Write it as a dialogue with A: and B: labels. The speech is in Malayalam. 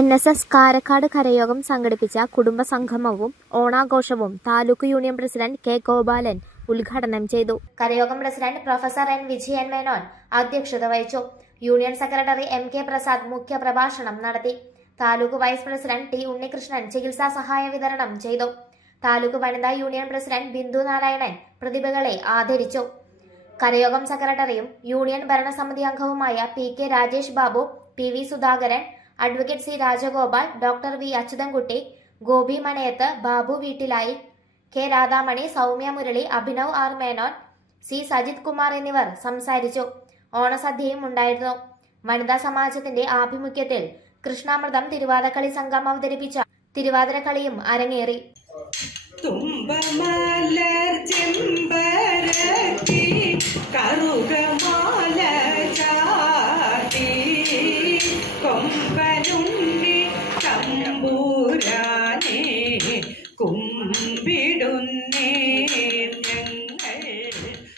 A: എൻ എസ് എസ് കാരക്കാട് കരയോഗം സംഘടിപ്പിച്ച കുടുംബ സംഗമവും ഓണാഘോഷവും taluk union president K Gopalan ഉദ്ഘാടനം ചെയ്തു. കരയോഗം president professor N Vijayan Menon അധ്യക്ഷത വഹിച്ചു. Union secretary M K Prasad മുഖ്യ പ്രഭാഷണം നടത്തി. Taluk vice president T Unnikrishnan ചികിത്സാ സഹായ വിതരണം ചെയ്തു. താലൂക്ക് വനിതാ യൂണിയൻ പ്രസിഡന്റ് ബിന്ദു നാരായണൻ പ്രതിഭകളെ ആദരിച്ചു. കരയോഗം സെക്രട്ടറിയും യൂണിയൻ ഭരണസമിതി അംഗവുമായ P K Rajesh Babu P V Sudhakaran advocate C Rajagopal doctor V Achuthankutty Gopi Manayath Babu വീട്ടിലായി. K Radhamani Soumya Murali Abhinav R Menon C Sajith Kumar എന്നിവർ സംസാരിച്ചു. ഓണസദ്യയും ഉണ്ടായിരുന്നു. വനിതാ സമാജത്തിന്റെ ആഭിമുഖ്യത്തിൽ കൃഷ്ണാമൃതം തിരുവാതിരക്കളി സംഘം അവതരിപ്പിച്ച തിരുവാതിരക്കളിയും അരങ്ങേറി.
B: തുമ്പമലർ ചെമ്പരത്തി കൊമ്പ